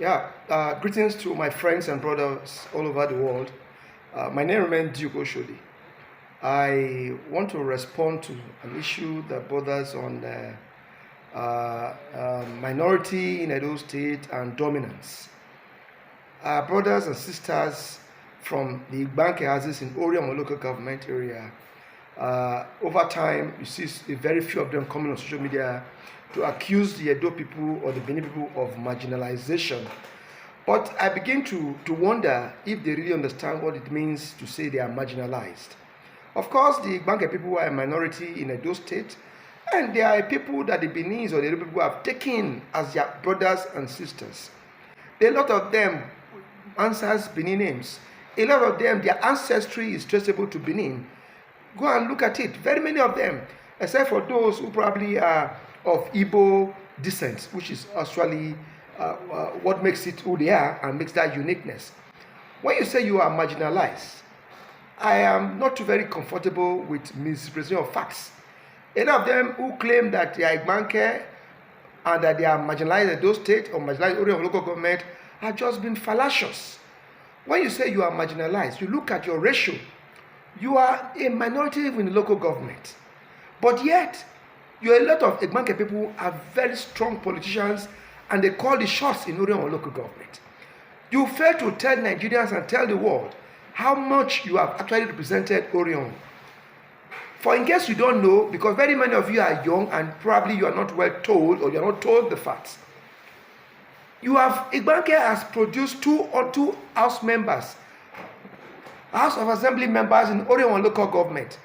Greetings to my friends and brothers all over the world. My name remains Duke Oshodi. I want to respond to an issue that borders on minority in Edo State and dominance. Our brothers and sisters from the Igbanke houses in Orion local government area, over time, you see very few of them coming on social media to accuse the Edo people or the Benin people of marginalization. But I begin to wonder if they really understand what it means to say they are marginalized. Of course, the Igbanke people are a minority in Edo State, and they are people that the Beninese or the Edo people have taken as their brothers and sisters. A lot of them answers Benin names. A lot of them, their ancestry is traceable to Benin. Go and look at it. Very many of them, except for those who probably are of Igbo descent, which is actually what makes it who they are and makes that uniqueness. When you say you are marginalized, I am not too very comfortable with misrepresentation of facts. A lot of them who claim that they are Igbanke and that they are marginalized in those states or marginalized area of local government are just being fallacious. When you say you are marginalized, you look at your ratio. You are a minority in the local government, but yet a lot of Igbanke people are very strong politicians and they call the shots in Orion local government. You fail to tell Nigerians and tell the world how much you have actually represented Orion. For in case you don't know, because very many of you are young and probably you are not well told or you are not told the facts. Igbanke has produced two House members, House of Assembly members in Orion local government.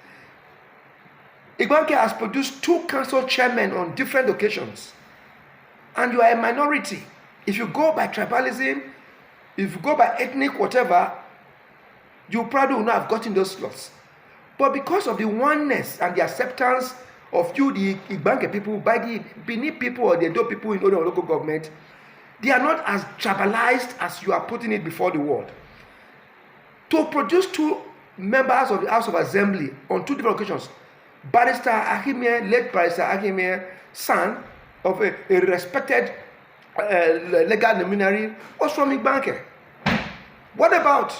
Igbanke has produced 2 council chairmen on different occasions. And you are a minority. If you go by tribalism, if you go by ethnic whatever, you probably will not have gotten those slots. But because of the oneness and the acceptance of you, the Igbanke people, by the Benin people or the Edo people in Orion local government, they are not as tribalized as you are putting it before the world. To produce 2 members of the House of Assembly on 2 different occasions, Barrister Ahimie, late Barrister Ahimie, son of a respected legal luminary, was from Igbanke. What about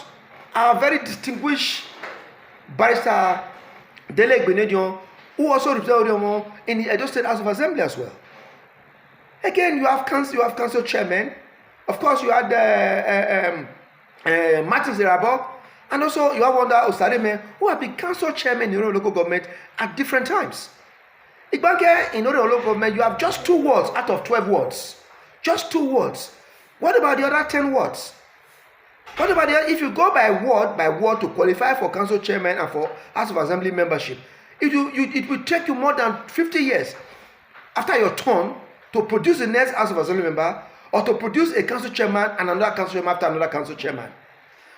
our very distinguished Barrister Dele Igbenedion, who also represented in the Edo State House of Assembly as well? Again, you have council chairman. Of course, you had Martin Zerabo. And also, you have Wanda Osareme, who have been council chairman in Orion local government at different times. Igbanke in Orion local government, you have just 2 wards out of 12 wards. Just 2 wards. What about the other 10 wards? What about if you go by ward to qualify for council chairman and for House of Assembly membership, it will take you more than 50 years after your turn to produce the next House of Assembly member or to produce a council chairman and another council chairman after another council chairman.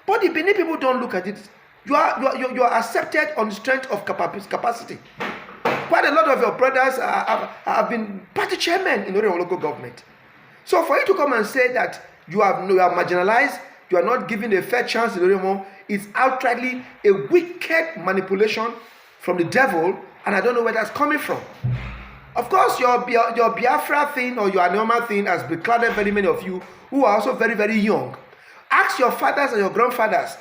But the Benin people don't look at it. You are accepted on the strength of capacity. Quite a lot of your brothers have been party chairmen in Orion local government. So for you to come and say that you are marginalized, you are not given a fair chance in Orion, is outrightly a wicked manipulation from the devil, and I don't know where that's coming from. Of course, your Biafra thing or your normal thing has beclouded very many of you who are also very, very young. Ask your fathers and your grandfathers,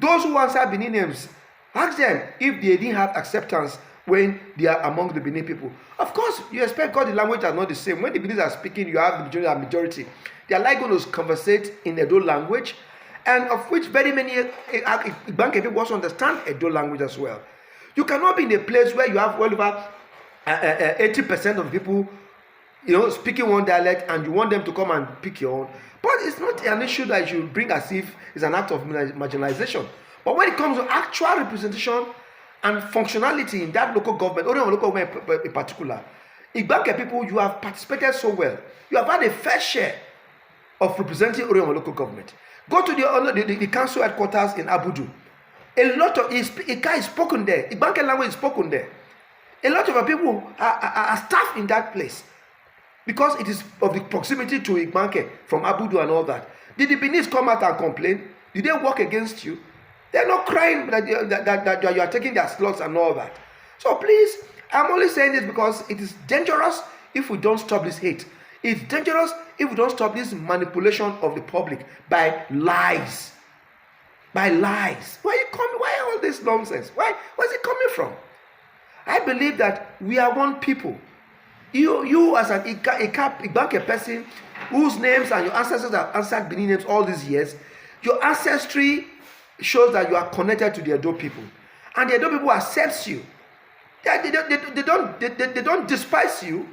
those who answer Benin names, ask them if they didn't have acceptance when they are among the Benin people. Of course, you expect God the language are not the same. When the Beninese are speaking, you have the majority. They are like going to conversate in Edo language, and of which very many Igbanke people also understand Edo language as well. You cannot be in a place where you have well over 80% of people speaking one dialect and you want them to come and pick your own. But it's not an issue that you bring as if it's an act of marginalization. But when it comes to actual representation and functionality in that local government, or local government in particular, Igbanke people, you have participated so well. You have had a fair share of representing Orion local government. Go to the council headquarters in Abudu. A lot of Ika is spoken there. Igbanke language is spoken there. A lot of our people are staff in that place because it is of the proximity to Igbanke from Abudu and all that. Did the Beninese come out and complain? Did they work against you? They're not crying that you are taking their slots and all that. So please, I'm only saying this because it is dangerous if we don't stop this hate. It's dangerous if we don't stop this manipulation of the public by lies. By lies. Why all this nonsense? Where's it coming from? I believe that we are one people. You as an Igbanke person whose names and your ancestors have answered Benin names all these years, your ancestry shows that you are connected to the Edo people. And the Edo people accepts you. They don't despise you.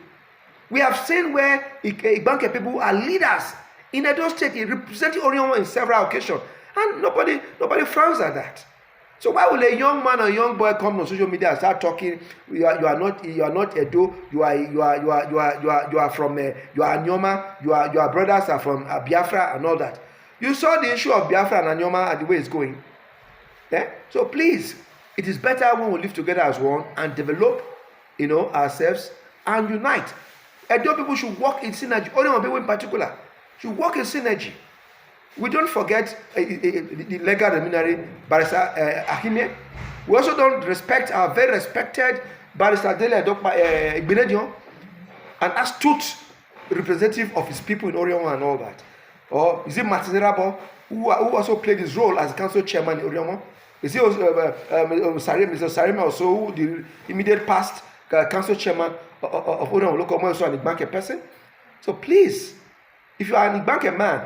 We have seen where Igbanke people are leaders in Edo State, representing Orionwa in several occasions. And nobody frowns at that. So why will a young man or a young boy come on social media and start talking? You are not Edo. You are from Anyoma. Your brothers are from Biafra and all that. You saw the issue of Biafra and Anyoma and the way it's going. Yeah? So please, it is better when we live together as one and develop, ourselves and unite. Edo people should work in synergy. Orionwa people in particular should work in synergy. We don't forget the legal luminary Barrister Ahime. We also don't respect our very respected Barrister Dele Igbenedion, an astute representative of his people in Orionwa and all that. Or is it Martin Rabo, who also played his role as council chairman in Orionwa? Is it Mr. Sarima also, the immediate past council chairman of Orionwa local government, also an Igbanke person? So please, if you are an Igbanke man,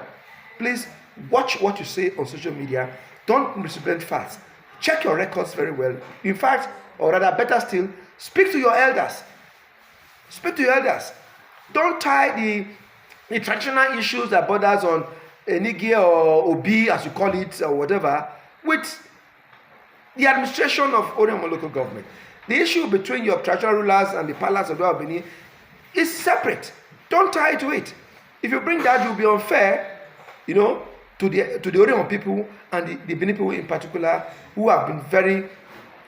please watch what you say on social media. Don't misrepresent facts. Check your records very well. In fact, or rather better still, speak to your elders. Speak to your elders. Don't tie the traditional issues that borders on Enige or Obi, as you call it, or whatever, with the administration of Orionwa local government. The issue between your traditional rulers and the palace of Benin is separate. Don't tie it to it. If you bring that, you'll be unfair, to the Orionwa people and the Benin people in particular, who have been very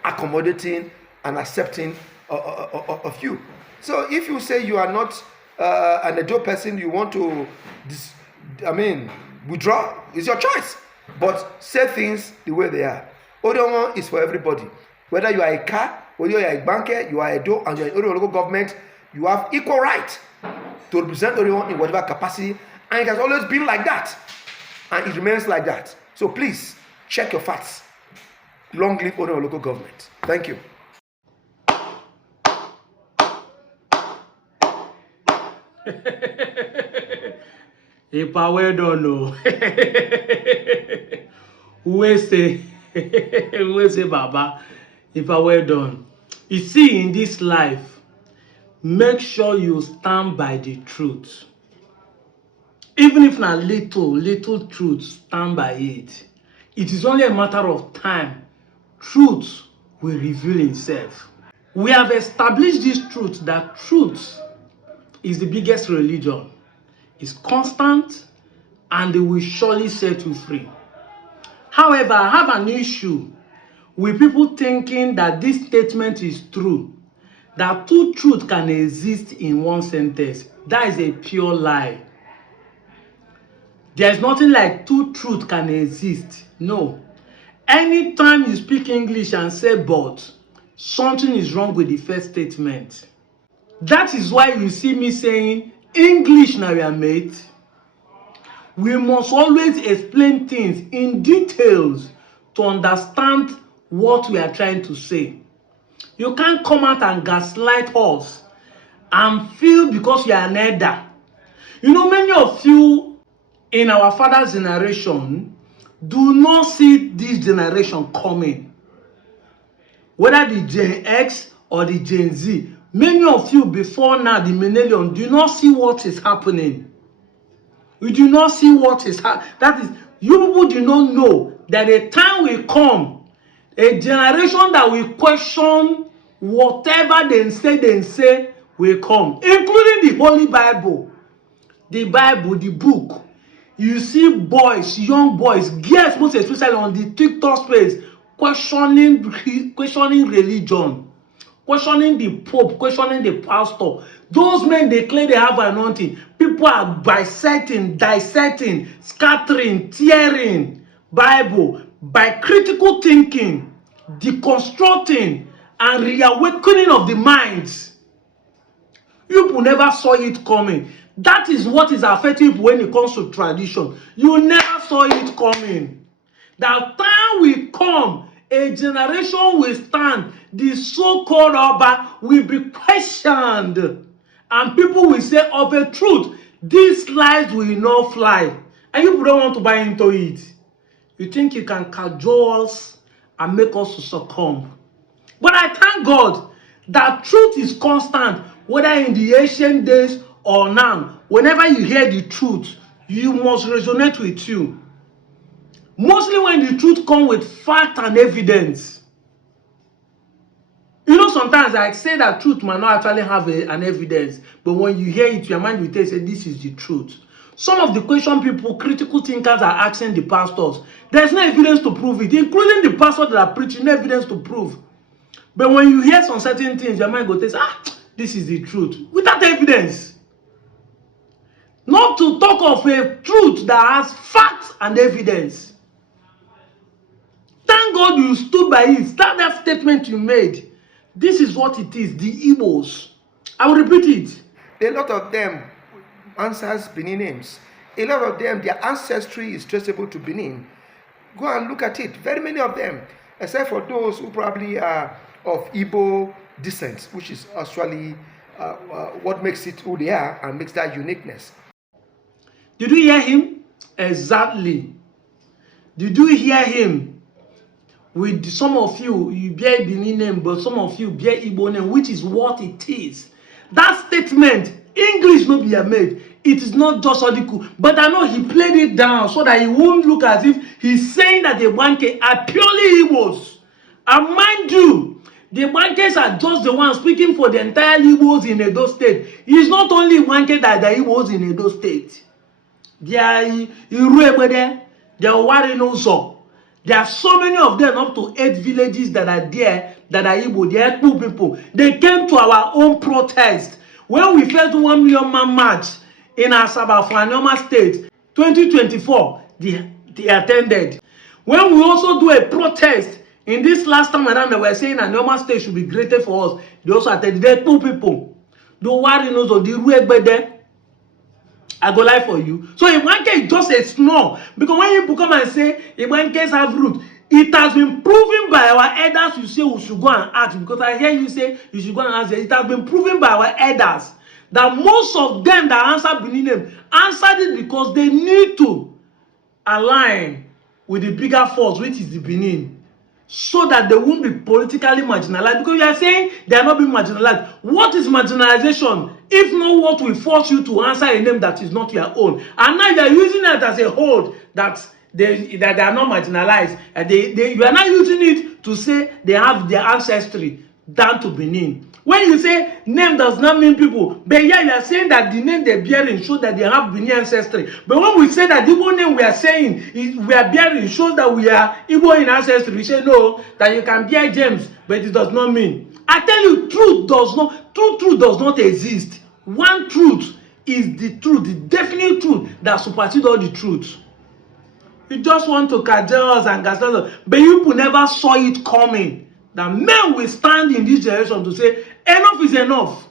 accommodating and accepting of you. So if you say you are not an Edo person, you want to, withdraw, it's your choice. But say things the way they are. Orionwa is for everybody. Whether you are a Ka, whether you are a Igbanke, you are Edo, and you are in Orionwa local government, you have equal right to represent Orionwa in whatever capacity, and it has always been like that, and it remains like that. So please check your facts. Long live Orionwa local government. Thank you. If I well done, no. Who say, Baba? If I well done. You see, in this life, make sure you stand by the truth. Even if na little truth, stand by it. It is only a matter of time. Truth will reveal itself. We have established this truth, that truth is the biggest religion. It's constant and it will surely set you free. However, I have an issue with people thinking that this statement is true, that two truths can exist in one sentence. That is a pure lie. There is nothing like two truths can exist. No. Anytime you speak English and say but, something is wrong with the first statement. That is why you see me saying English na your mate. We must always explain things in details to understand what we are trying to say. You can't come out and gaslight us and feel because you are an elder. Many of you in our father's generation do not see this generation coming. Whether the Gen X or the Gen Z, many of you before now, the millennium, do not see what is happening. We do not see what is happening. That is, you people do not know that a time will come, a generation that will question whatever they say will come, including the Holy Bible. The Bible, the book. You see boys, young boys, girls most especially on the TikTok space, questioning religion, questioning the Pope, questioning the pastor. Those men, they claim they have anointing. People are dissecting, scattering, tearing Bible by critical thinking, deconstructing, and reawakening of the minds. You people never saw it coming. That is what is affecting people when it comes to tradition. You never saw it coming. That time will come, a generation will stand, the so-called Oba will be questioned, and people will say of a truth, these lies will not fly. And you don't want to buy into it. You think you can cajole us and make us to succumb. But I thank God that truth is constant, whether in the ancient days or now. Whenever you hear the truth, you must resonate with you. Mostly when the truth comes with fact and evidence. You know, sometimes I say that truth might not actually have an evidence, but when you hear it, your mind will tell you, this is the truth. Some of the question people, critical thinkers, are asking the pastors, there's no evidence to prove it, including the pastors that are preaching, no evidence to prove. But when you hear some certain things, your mind will tell you, this is the truth, without evidence. Not to talk of a truth that has facts and evidence. Thank God you stood by it. That statement you made. This is what it is, the Igbos. I will repeat it. A lot of them answers Benin names. A lot of them, their ancestry is traceable to Benin. Go and look at it. Very many of them, except for those who probably are of Igbo descent, which is actually what makes it who they are and makes that uniqueness. Did you hear him? Exactly. Did you hear him? With some of you, you bear Benin name, but some of you bear Igbo name, which is what it is. That statement, English no be made. It is not just Odiku. But I know he played it down so that he won't look as if he's saying that the Igbanke are purely Igbos. And mind you, the Igbankes are just the ones speaking for the entire Igbos in Edo State. It's not only Igbanke that are Igbos in Edo State. There are Iruebede, there are Warinoso. There are so many of them, up to 8 villages that are there, that are Igbo. They are two people. They came to our own protest. When we first 1 million man march in Asaba for Anoma State, 2024, they attended. When we also do a protest, in this last time around that we're saying Anoma State should be greater for us, they also attended. There are two people. The Warinoso, the Ruegbede, I go lie for you. So Igbanke is just a small. Because when people come and say Igbankes have root, it has been proven by our elders. You say we should go and ask. Because I hear you say you should go and ask. It has been proven by our elders that most of them that answered Benin name answered it because they need to align with the bigger force, which is the Benin, so that they won't be politically marginalized. Because you are saying they are not being marginalized. What is marginalization? If not, what will force you to answer a name that is not your own? And now you are using it as a hold that they are not marginalized. You are not using it to say they have their ancestry down to Benin. When you say name does not mean people, but yeah, you are saying that the name they're bearing shows that they have Benin ancestry. But when we say that the Igbo name we are saying we are bearing shows that we are Igbo in ancestry, we say no, that you can bear James, but it does not mean. I tell you, truth does not exist. One truth is the truth, the definite truth that supersedes all the truth. You just want to cajole us and gaslight us, but you people never saw it coming. That men will stand in this generation to say, enough is enough.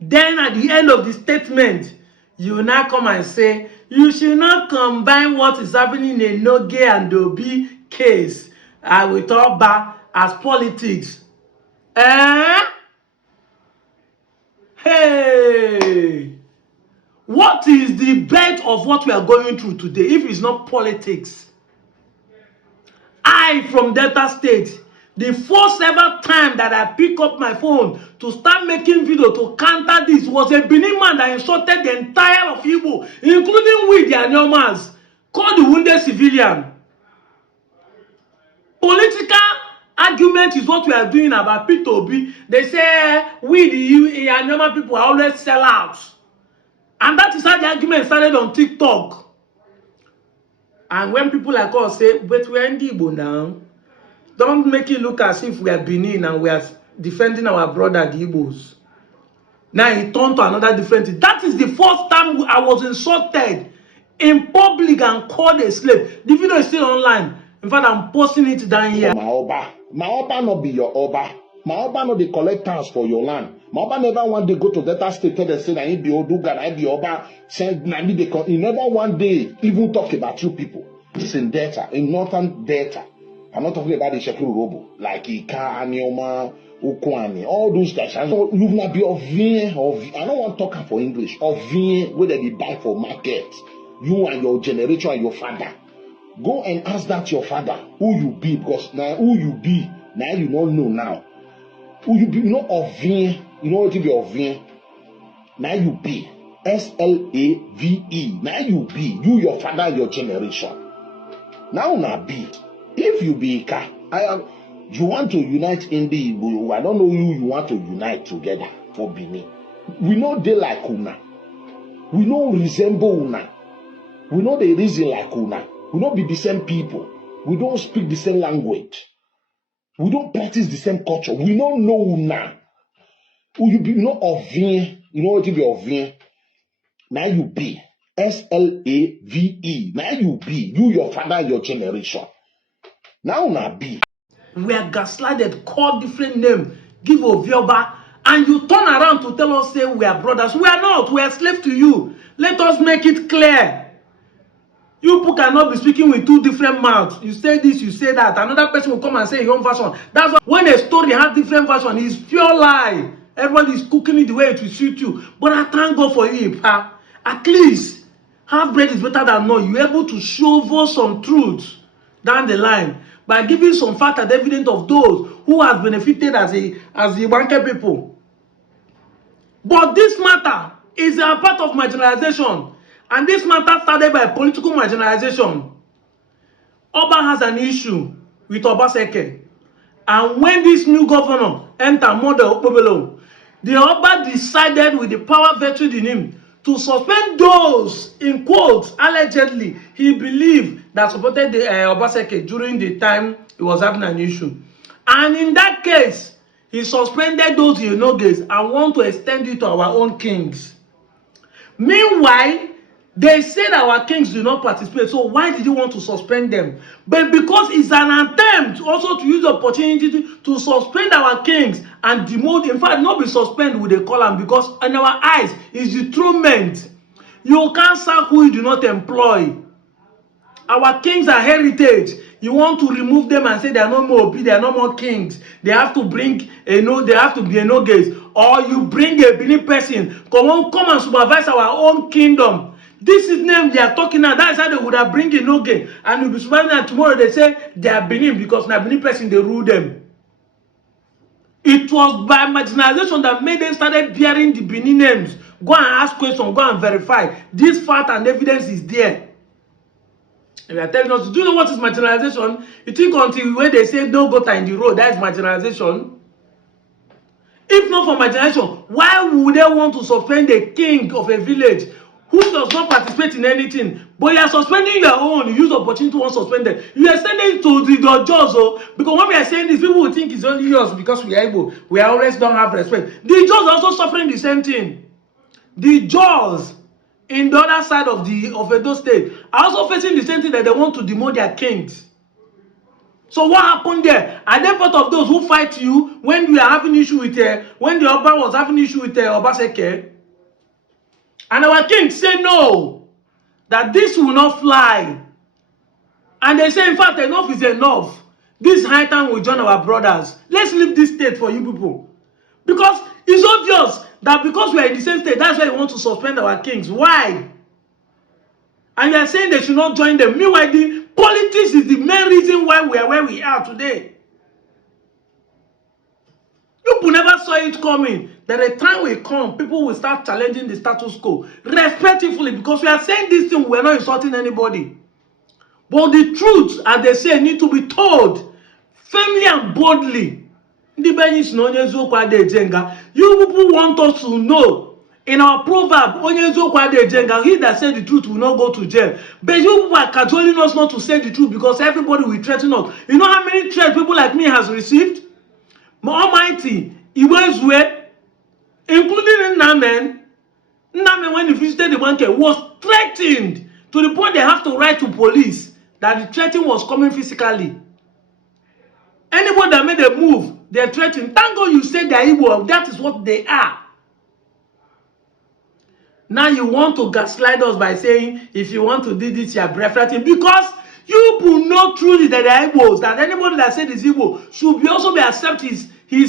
Then at the end of the statement, you will now come and say, you should not combine what is happening in a Noge and Obi case with Oba as politics. Hey! What is the bet of what we are going through today if it's not politics? I, from Delta State, the first ever time that I pick up my phone to start making video to counter this was a Benin man that insulted the entire of Igbo, including we, their Normas, called the wounded civilian. Political argument is what we are doing about Peter Obi. They say we, the normal people, are always sellouts. And that is how the argument started on TikTok. And when people like us say, but we are in Igbo now, don't make it look as if we are Benin and we are defending our brother, the Igbos. Now he turned to another different thing. That is the first time I was insulted in public and called a slave. The video is still online. In fact, I'm posting it down here. My Oba no be your Oba. My Oba no dey collect tax for your land. Mama never one day go to Delta State tell them say na him be Oduga, na him be Oba, send na me they come. He never one day even talk about you people. It's in Delta, in Northern Delta. I'm not talking about the Shekuru Robo, like Ika, Anioma, Ukwani, all those guys. So you not be of I don't want to talk for English, of where they buy for market. You and your generation and your father. Go and ask that your father who you be, because now who you be, now you don't know now. Who you be, you know of you know what to be of now you be. SLAVE. Now you be. You, your father, your generation. Now be. If you be Ika, you want to unite in the Igbo, I don't know who you want to unite together for Benin. We know they like Una. We know resemble Una. We know they reason like Una. We don't be the same people. We don't speak the same language. We don't practice the same culture. We don't know Una. Who you be, you know Ovin. You know what to be Ovin. Now you be. SLAVE. Now you be. You, your father, your generation. Now na be. We are gaslighted, called different name, give Ovioba, and you turn around to tell us say we are brothers. We are not. We are slaves to you. Let us make it clear. You people cannot be speaking with two different mouths. You say this, you say that. Another person will come and say your own version. That's why when a story has different version, it's pure lie. Everybody is cooking it the way it will suit you. But I thank God for you, pa. At least half bread is better than none. You're able to show some truth down the line by giving some fact and evidence of those who have benefited as the Igbanke people. But this matter is a part of marginalization, and this matter started by political marginalization. Oba has an issue with Obaseke, and when this new governor entered Model Okpebelo, the Oba decided with the power vested in him to suspend those, in quotes, allegedly, he believed that supported the Obaseke during the time he was having an issue. And in that case, he suspended those Enoges and want to extend it to our own kings. Meanwhile, they said our kings do not participate, so why did you want to suspend them? But because it's an attempt also to use the opportunity to suspend our kings and demote, in fact, not be suspended with a column, because in our eyes is dethronement. You can't sack who you do not employ. Our kings are heritage. You want to remove them and say they are no more Obi, they are no more kings. They have to bring they have to be Enoges. Or you bring a Benin person, come and supervise our own kingdom. This is name they are talking now. That's how they would have bring Enoge. And you'll be supervising, and tomorrow they say they are Benin because now Benin person they rule them. It was by marginalization that made them started bearing the Benin names. Go and ask questions, go and verify. This fact and evidence is there. And they are telling us, do you know what is marginalization? You think until when they say no gutter in the road, that is marginalization? If not for marginalization, why would they want to suspend a king of a village who does not participate in anything? But you are suspending your own. You use the opportunity to want to suspend them. You are sending it to the judges. Because when we are saying this, people will think it's only yours because we are able. We always don't have respect. The judges are also suffering the same thing. The judges in the other side of Edo State are also facing the same thing, that they want to demote their kings. So what happened there? Are they part of those who fight you when we are having issue with when the Oba was having issue with Obaseke? And our king say no, that this will not fly. And they say, in fact, enough is enough. This high time will join our brothers. Let's leave this state for you people. Because it's obvious that because we are in the same state, that's why you want to suspend our kings. Why? And you are saying they should not join them. Meanwhile, the politics is the main reason why we are where we are today. People never saw it coming. That a time will come, people will start challenging the status quo respectfully, because we are saying this thing, we are not insulting anybody. But the truth, as they say, need to be told firmly and boldly. You people want us to know. In our proverb, he that said the truth will not go to jail. But you people are cajoling us not to say the truth because everybody will threaten us. You know how many threats people like me has received? My Almighty, Iwezwe, including Namen, when he visited the bank, was threatened to the point they have to write to police that the threatening was coming physically. Anybody that made a move They're threatening. Thank God you said they're Igbo. That is what they are. Now you want to gaslight us by saying, if you want to do this, you are Biafran. Because you people know truly that they are Igbos, that anybody that said is Igbo should also be accept his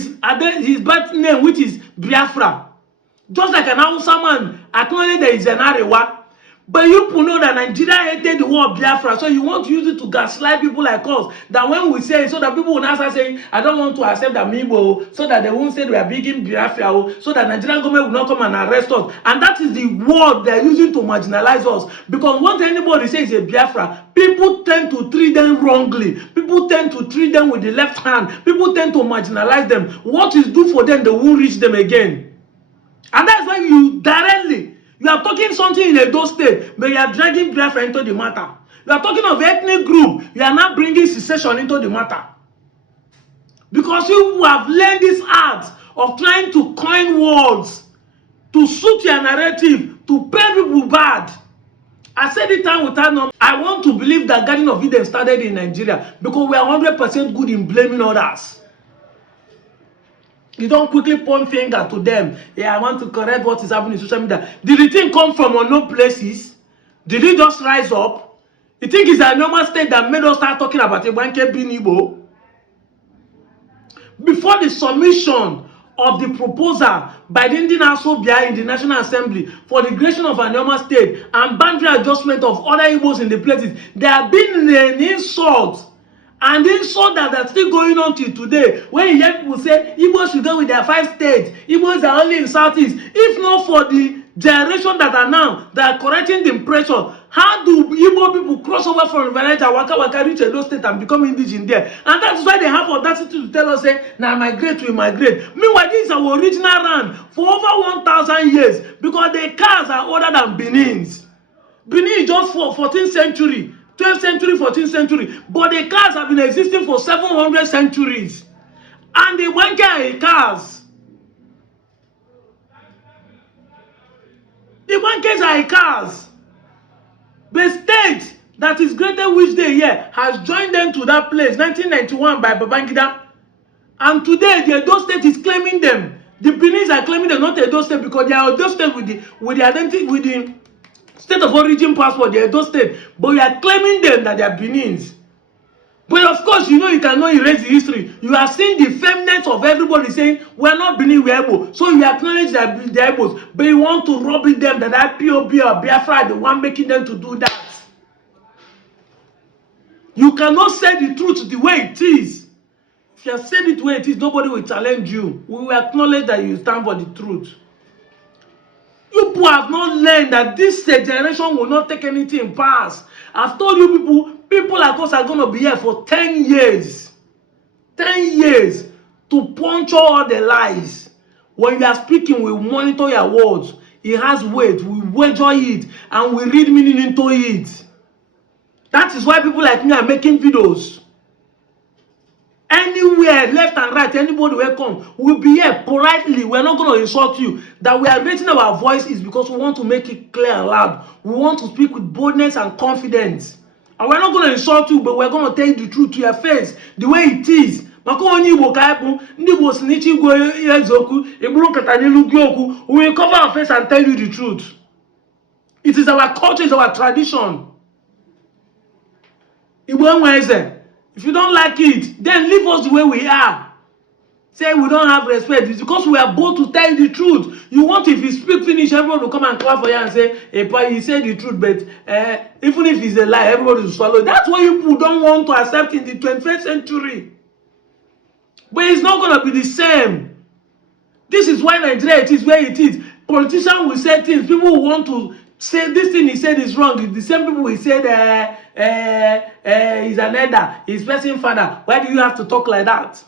birth name, which is Biafra. Just like an Hausa man acknowledge there is an Arewa. But you people know that Nigeria hated the word Biafra, so you want to use it to gaslight people like us. That when we say it, so that people will not start saying, I don't want to accept that Igbo, so that they won't say we are begging Biafra, so that Nigerian government will not come and arrest us. And that is the word they are using to marginalize us. Because once anybody says a Biafra, people tend to treat them wrongly. People tend to treat them with the left hand. People tend to marginalize them. What is due for them, they won't reach them again. And that's why you are talking something in Edo State, but you are dragging Biafra into the matter. You are talking of ethnic group, you are not bringing secession into the matter. Because you have learned this art of trying to coin words to suit your narrative, to pay people bad. I said it time without number. I want to believe that Garden of Eden started in Nigeria because we are 100% good in blaming others. You don't quickly point finger to them. Yeah, I want to correct what is happening in social media. Did the thing come from unknown places? Did it just rise up? You think it's a normal state that made us start talking about Igbanke being Igbo? Before the submission of the proposal by the Indian House of Biafra in the National Assembly for the creation of a normal state and boundary adjustment of other Igbos in the places, there have been an insult. And insult that are still going on till today. When you hear people say Igbos should go with their 5 states, Igbos are only in Southeast. If not for the generation that are now that are correcting the impression, how do Igbo people cross over from River Waka reach Edo State and become indigenous there? And that's why they have audacity to tell us, say, now migrate, we migrate. Meanwhile, this is our original land for over 1,000 years because the cars are older than Benin's. Benin is just for 14th century. 12th century, 14th century, but the cars have been existing for 700 centuries. And the Igbanke are cars. The Igbankes are cars. The state that is greater which day here has joined them to that place, 1991 by Babangida. And today, the Edo State is claiming them. The Benin's are claiming them, not the Edo State, because they are Edo State with the identity, with the state of origin passport, they are Edo State, but you are claiming them that they are Benins. But of course, you know you cannot erase the history. You are seeing the firmness of everybody saying, we are not Benin, we are Igbo. So you acknowledge that they are Igbos, but you want to rub it them that IPOB or Biafra, the one making them to do that. You cannot say the truth the way it is. If you have said it the way it is, nobody will challenge you. We will acknowledge that you stand for the truth. You people have not learned that this generation will not take anything past. I've told you people like us are going to be here for 10 years. 10 years to puncture all the lies. When you are speaking, we monitor your words. It has weight. We wager it and we read meaning into it. That is why people like me are making videos. Anywhere, left and right, anybody will come. We'll be here politely. We're not going to insult you. That we are raising our voice is because we want to make it clear and loud. We want to speak with boldness and confidence. And we're not going to insult you, but we're going to tell you the truth to your face, the way it is. We will cover our face and tell you the truth. It is our culture, it's our tradition. If you don't like it, then leave us the way we are. Say we don't have respect. It's because we are bold to tell you the truth. You want, if you speak finish, everyone will come and clap for you and say, hey, pa, you said the truth, but even if it's a lie, everybody will swallow. That's what you people don't want to accept in the 21st century. But it's not going to be the same. This is why Nigeria it is where it is. Politicians will say things. People will want to say this thing he said is wrong. The same people will say he's an elder, he's person father. Why do you have to talk like that?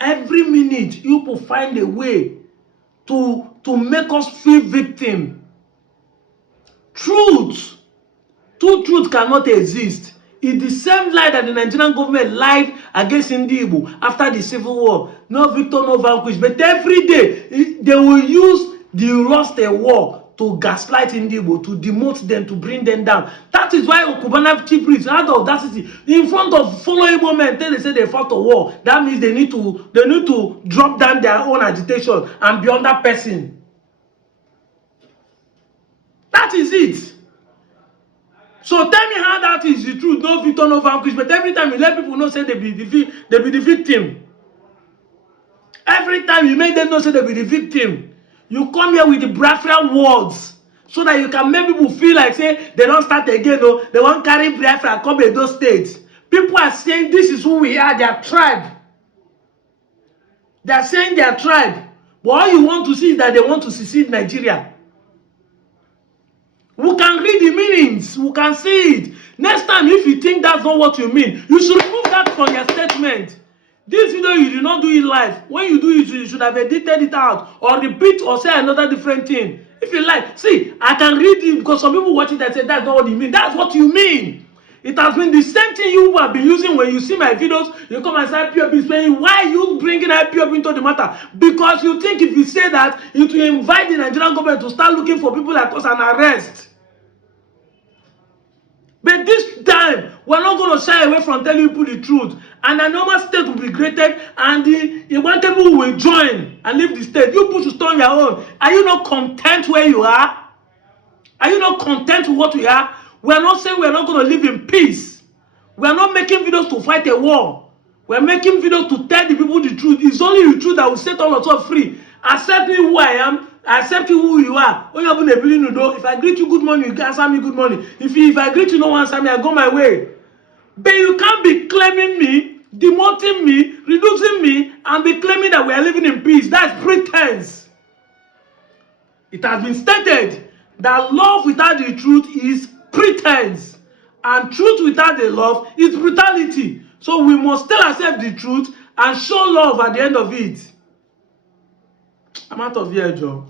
Every minute you will find a way to make us feel victim. Truth cannot exist. It's the same lie that the Nigerian government lied against Igbo after the civil war. No victor, no vanquish. But every day they will use the rust war to gaslight Indigo, to demote them, to bring them down. That is why Okubana chief priest had the audacity in front of fellow Igbo men. They say they fought a war. That means they need to drop down their own agitation and be under person. That is it. So tell me how that is the truth. No victor, no vanquish. But every time you let people know, say they be the victim. Every time you make them know, say they be the victim. You come here with the Biafran words so that you can make people feel like, say, they don't start again, no. They won't carry Biafra, come in those states. People are saying this is who we are, their tribe. They are saying their tribe. But all you want to see is that they want to secede Nigeria. We can read the meanings. We can see it. Next time, if you think that's not what you mean, you should remove that from your statement. This video, you did not do it live. When you do it, you should have edited it out or repeat or say another different thing. If you like, see, I can read it because some people watch it and say that's not what you mean. That's what you mean. It has been the same thing you have been using when you see my videos. You come and say IPOB is saying, why are you bringing IPOB into the matter? Because you think if you say that, it will invite the Nigerian government to start looking for people like us and arrest. But this time, we're not going to shy away from telling people the truth. And a normal state will be created, and the Igbanke people will join and leave the state. You people should stay on your own. Are you not content where you are? Are you not content with what we are? We are not saying we are not going to live in peace. We are not making videos to fight a war. We are making videos to tell the people the truth. It's only the truth that will set all of us free. Accept me who I am. Accept you who you are. If I greet you good morning, you answer me good morning. If I greet you no one answer me, I go my way. But you can't be claiming me, demoting me, reducing me, and be claiming that we are living in peace. That's pretense. It has been stated that love without the truth is pretense, and truth without the love is brutality. So we must still accept the truth and show love at the end of it. I'm out of here, Joe.